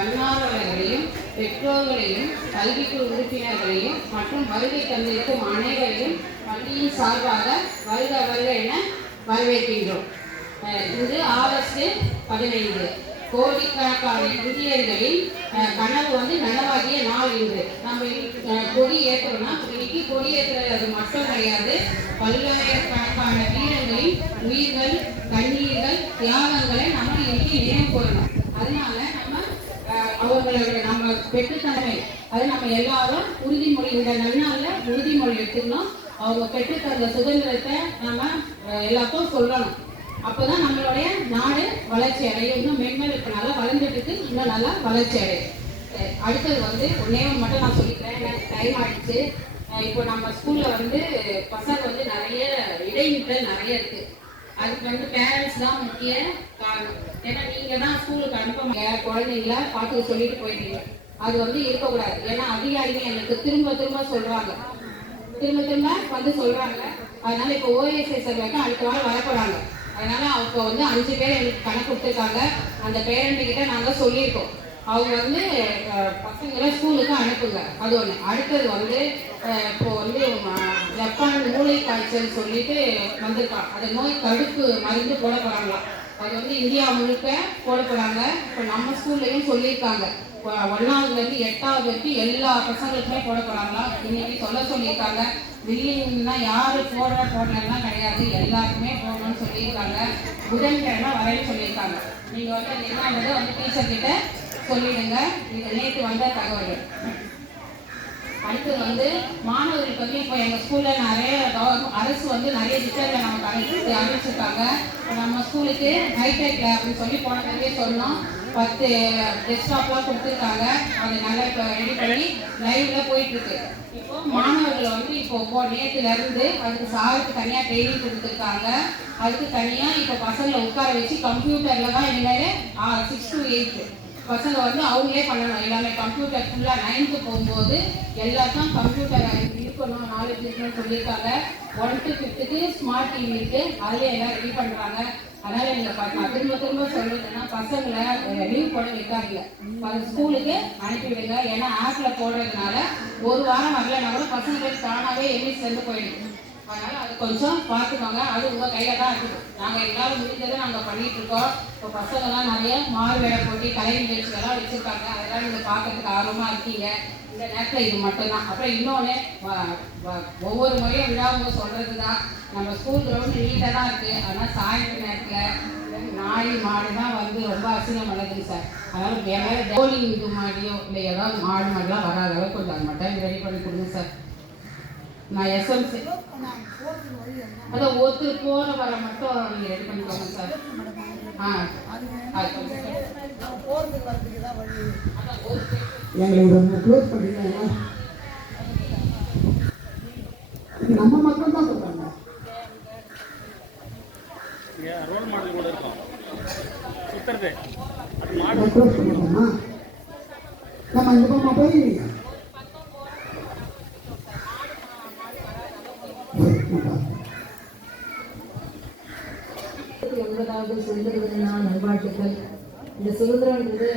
தன்னார்வலர்களையும், பெற்றோர்களையும், கல்விக்குழு உறுப்பினர்களையும் மற்றும் வருகை தந்திருக்கும் அனைவரையும் பள்ளியின் சார்பாக வருக வருக என வரவேற்கின்றோம். இது ஆகஸ்ட் 15. கோடிக்கணக்கான இந்தியர்களின் கனவு நனவாகிய நாள் இன்று. நம்ம கொடி ஏற்றோம்னா இன்னைக்கு கொடி ஏற்றுறது அது மட்டும் கிடையாது. பல்லாயிரக்கணக்கான வீரர்களின் உயிர்கள், கண்ணீர்கள், தியாகங்களை நம்ம இன்னைக்கு நினைவு கூறணும். அதனால அவங்களோட நம்ம பெற்றுத்தன்மை அது நம்ம எல்லாரும் உறுதிமொழி, இந்த நன்னாளில் உறுதிமொழி எடுத்துக்கணும். அவங்க பெற்றுத்தந்த சுதந்திரத்தை நம்ம எல்லாத்தையும் சொல்லணும். அப்போதான் நம்மளுடைய நாடு வளர்ச்சி அடையும். இன்னும் மென்மேல் இப்போ நல்லா வளர்ந்துட்டு இன்னும் நல்லா வளர்ச்சி அடையும். அடுத்தது ஒன்னே மட்டும் நான் சொல்லிக்கிறேன், எனக்கு டைம் ஆயிடுச்சு. இப்போ நம்ம ஸ்கூலில் பசங்க நிறைய இடைநிற்றல் நிறைய இருக்கு. அதுக்கு பேரண்ட்ஸ் தான் முக்கிய காரணம். ஏன்னா நீங்கள் தான் ஸ்கூலுக்கு அனுப்ப குழந்தைங்கள பார்த்து சொல்லிட்டு போயிட்டீங்க. அது இருக்கக்கூடாது. ஏன்னா அதிகாரிகள் எனக்கு திரும்ப திரும்ப சொல்கிறாங்க. அதனால இப்போ OSI சர்வேக்கு அடுத்த வாரம் வரப்போறாங்க. அதனால அவங்க 5 பேர் எனக்கு கணக்கு கொடுத்துருக்காங்க. அந்த பேரண்ட் கிட்ட நாங்கள் சொல்லியிருக்கோம். அவங்க பசங்களை ஸ்கூலுக்கு அனுப்புங்க. அது ஒன்று. அடுத்தது இப்போ ஜப்பான் மூளை காய்ச்சல் சொல்லிட்டு வந்திருக்காங்க. அந்த நோய் தடுப்பு மருந்து போட போறாங்களாம். அது இந்தியா முழுக்க போட போறாங்க. இப்போ நம்ம ஸ்கூல்லையும் சொல்லியிருக்காங்க. 1ஆவதுலேருந்து 8ஆவது வரைக்கும் எல்லா பசங்களுக்குமே போட போறாங்களா. இன்னைக்கு சொல்லியிருக்காங்க. பில்லிங்னா யாரு போடலன்னா கிடையாது, எல்லாருக்குமே போடணும்னு சொல்லியிருக்காங்க. புதன்கிழமை வரையும் சொல்லியிருக்காங்க. நீங்க என்னன்றது டீச்சர் கிட்ட சொல்லிடுங்க. இது நேற்று வந்த தகவல். அடுத்தது மாணவர்களுக்கு இப்போ எங்கள் ஸ்கூலில் நிறைய அரசு நிறைய திட்டங்களை நமக்கு அறிவிச்சிருக்காங்க. நம்ம ஸ்கூலுக்கு ஹைடெக் அப்படின்னு சொல்லி போன தடவை சொன்னோம். 10 டெஸ்க்டாப்லாம் கொடுத்துருக்காங்க. அது நல்லா இப்போ ரெடி பண்ணி லைவ்ல போயிட்டு இருக்கு. இப்போ மாணவர்கள் இப்போ நேற்றுலேருந்து அதுக்கு சாருக்கு தனியாக ட்ரைனிங் கொடுத்துருக்காங்க. அதுக்கு தனியாக இப்போ பசங்களை உட்கார வச்சு கம்ப்யூட்டரில் தான் இனிமேல் 6 to 8 பசங்க அவங்களே பண்ணணும். எல்லாமே கம்ப்யூட்டர் ஃபுல்லாக 9th போகும்போது எல்லாத்தையும் கம்ப்யூட்டர் இருக்கணும், நாலேஜ் இருக்கணும்னு சொல்லியிருக்காங்க. 1 to 5th ஸ்மார்ட் டிவி இருக்கு, அதுலேயே எல்லாம் ரெடி பண்ணுறாங்க. அதனால நீங்கள் திரும்ப சொல்லுதுன்னா பசங்களை லீவ் போட வைக்காதீங்க. ஸ்கூலுக்கு அனுப்பிவிடுங்க. ஏன்னா ஆப்பில் போடுறதுனால ஒரு வாரம் வரலன்னா கூட பசங்களுக்கு தானாகவே எம்எஸ்லேருந்து போயிடுது. அதனால அது கொஞ்சம் பார்த்துக்கோங்க. அது உங்கள் கையில் தான் இருக்குது. நாங்கள் எல்லாரும் முடிஞ்சதை நாங்கள் பண்ணிட்டு இருக்கோம். இப்போ பசங்கள்லாம் நிறைய மாறுவேட போட்டி, கலை நிகழ்ச்சிகள்லாம் வச்சுருக்காங்க. அதெல்லாம் நீங்கள் பார்க்கறதுக்கு ஆர்வமாக இருக்கீங்க. இந்த நேரத்தில் இது மட்டும்தான். அப்புறம் இன்னொன்று, ஒவ்வொரு முறையும் விழாவுங்க சொல்கிறது தான், நம்ம ஸ்கூல் கிரவுண்டு நீட்டாக தான் இருக்குது. ஆனால் சாயந்தர நேரத்தில் நாய் மாடு தான் ரொம்ப அசிங்கம் வளருது சார். அதனால் வேறு போலிங் இது மாதிரியோ இல்லை ஏதாவது மாடு மாதிரிலாம் வராத அளவுக்கு கொஞ்சம் அது மட்டும் ரெடி பண்ணி கொடுங்க சார். நான் எஸ்எம்சி அதான் ஒருத்தர் போன வர மட்டும் நீங்கள் ரெடி பண்ணிக்கோங்க சார். எங்களை க்ளோஸ் பண்ணிக்கலாம். நம்ம மக்கள் தான் சொல்றாங்க. ரோல் மாடல் கூட இருக்கும். சுத்தறது அது க்ளோஸ் பண்ணிக்கலாமா? நம்ம இந்த பக்கம் போய் 80வது சுதந்திர தின நாள் நல்வாழ்த்துக்கள். இந்த சுதந்திரன்றது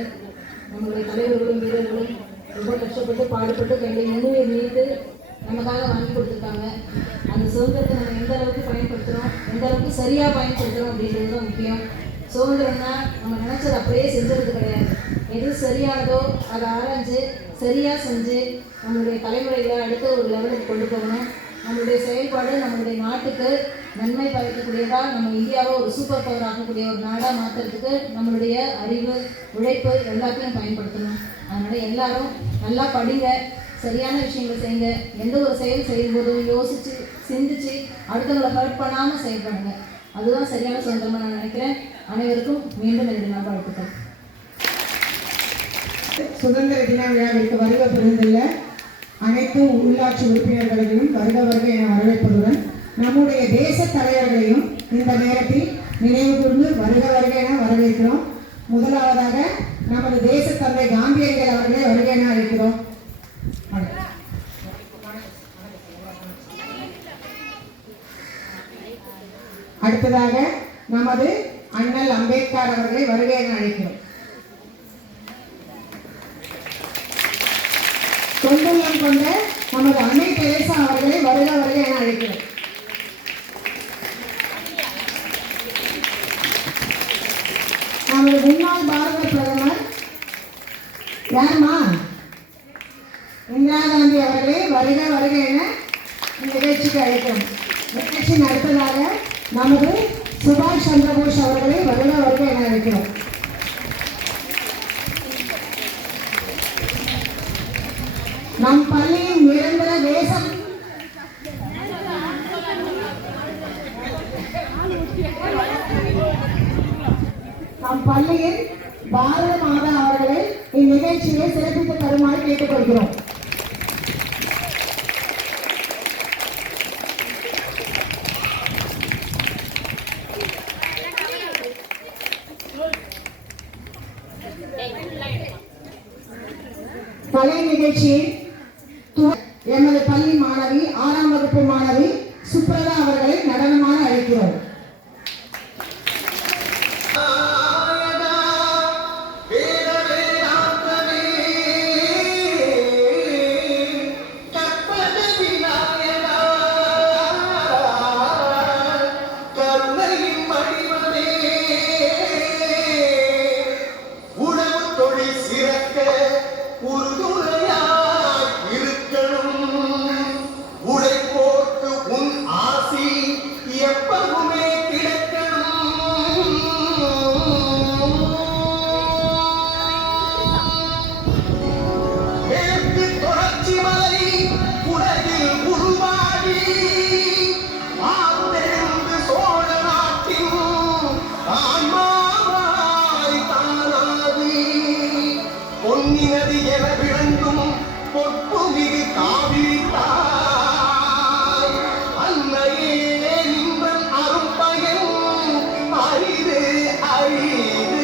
நம்மளுடைய தலைவர்களும் வீரர்களும் ரொம்ப கஷ்டப்பட்டு பாடுபட்டு கையில் முன்னுயிர் நீத்து நமக்காக வாங்கி கொடுத்துருக்காங்க. அந்த சுதந்திரத்தை நம்ம எந்த அளவுக்கு பயன்படுத்துகிறோம், எந்த அளவுக்கு சரியாக பயன்படுத்துகிறோம் அப்படின்றது தான் முக்கியம். சுதந்திரம்னா நம்ம நினச்சது அப்படியே செஞ்சுறது கிடையாது. எது சரியானதோ அதை ஆராய்ஞ்சு சரியாக செஞ்சு நம்மளுடைய தலைமுறைகளை அடுத்த ஒரு லெவலுக்கு கொண்டு போகணும். நம்மளுடைய செயல்பாடு நம்மளுடைய நாட்டுக்கு நன்மை பயக்கக்கூடியதாக, நம்ம இந்தியாவை ஒரு சூப்பர் பவர் ஆகக்கூடிய ஒரு நாடாக மாற்றுறதுக்கு நம்மளுடைய அறிவு, உழைப்பு எல்லாத்தையும் பயன்படுத்தணும். அதனால் எல்லாரும் நல்லா படிங்க, சரியான விஷயங்கள் செய்யுங்க. எந்த ஒரு செயல் செய்யும்போதும் யோசித்து சிந்திச்சு அடுத்தவங்களை ஹர்ட் பண்ணாமல் செயல்படுங்க. அதுதான் சரியான சுதந்திரமாக நான் நினைக்கிறேன். அனைவருக்கும் மீண்டும் என்னுடைய நல்வாழ்த்துக்கள். சுதந்திர தின விழாவிற்கு வருகை புரிந்துள்ள அனைத்து உள்ளாட்சி உறுப்பினர்களையும் வருக வருக என வரவேற்பதுடன் நம்முடைய தேச தலைவர்களையும் இந்த நேரத்தில் நினைவு கூர்ந்து வருக வருக என வரவேற்கிறோம். முதலாவதாக நமது தேச தந்தை காந்தியடிகள் அவர்களை வருக என அழைக்கிறோம். அடுத்ததாக நமது அண்ணல் அம்பேத்கர் அவர்களை வருக என அழைக்கிறோம். தொண்டுள்ளம் கொண்ட நமது அன்னை தெரேசா அவர்களை வருக வருக என அழைக்கிறோம். நமது முன்னாள் பாரத பிரதமர் யாருமா இந்திரா காந்தி அவர்களை வருக வருக என நிகழ்ச்சிக்கு அழைக்கிறோம். நிகழ்ச்சியின் அடுத்ததாக நமது சுபாஷ் சந்திரபோஸ் அவர்களை வருக வருக என அழைக்கிறோம். நம் பள்ளியின் நிரந்தர தேசம் நம் பள்ளியின் பாரத மாதா அவர்களை இந்நிகழ்ச்சியை சிறப்பித்து தருமாறு கேட்டுக்கொள்கிறோம். கலை நிகழ்ச்சியில் எமது பள்ளி மாணவி 6ஆம் வகுப்பு மாணவி சுப்ரதா அவர்களை நடனமாக அழைக்கிறோம். பொன்னினது என விளங்கும் பொற்புமிகு காவிரி தாய் அன்னையே நின்றன் அரும்பயன் அரிது அரிது.